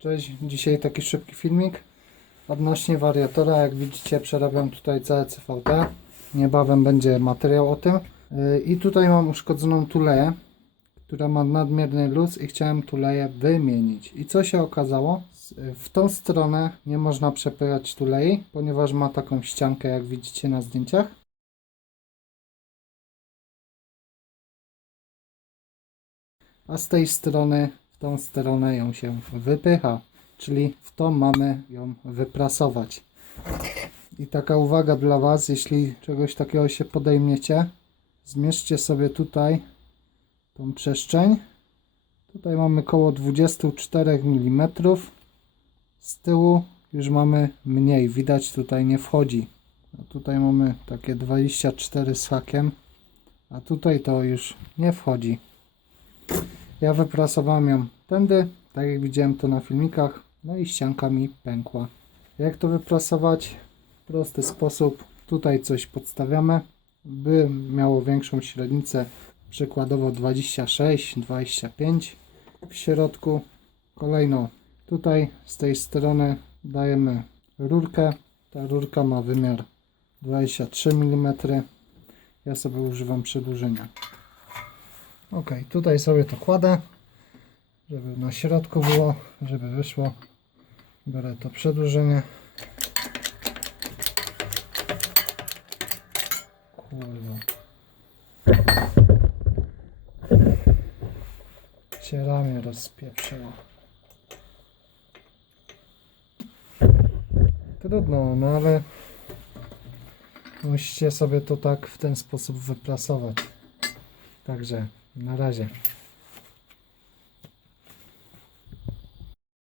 Cześć, dzisiaj taki szybki filmik odnośnie wariatora. Jak widzicie przerabiam tutaj całe CVT. Niebawem będzie materiał o tym. Yy, I tutaj mam uszkodzoną tuleję, która ma nadmierny luz i chciałem tuleję wymienić. I co się okazało? S- W tą stronę nie można przepychać tulei, ponieważ ma taką ściankę jak widzicie na zdjęciach. a z tej strony tą stronę ją się wypycha, czyli w tą mamy ją wyprasować. I taka uwaga dla Was, jeśli czegoś takiego się podejmiecie, zmierzcie sobie tutaj tą przestrzeń. Tutaj mamy około 24 mm. Z tyłu już mamy mniej, widać tutaj nie wchodzi. A tutaj mamy takie 24 z hakiem, a tutaj to już nie wchodzi. Ja wyprasowałem ją tędy, tak jak widziałem to na filmikach, no i ścianka mi pękła. Jak to wyprasować? Prosty sposób. Tutaj coś podstawiamy, by miało większą średnicę, przykładowo 26, 25 w środku. Kolejno tutaj z tej strony dajemy rurkę. Ta rurka ma wymiar 23 mm. Ja sobie używam przedłużenia. Ok, tutaj sobie to kładę, żeby na środku było, żeby wyszło. Biorę to przedłużenie. Kurwa. Się ramię rozpieprzyło. Trudno, no ale musicie sobie to tak w ten sposób wyprasować. Także na razie.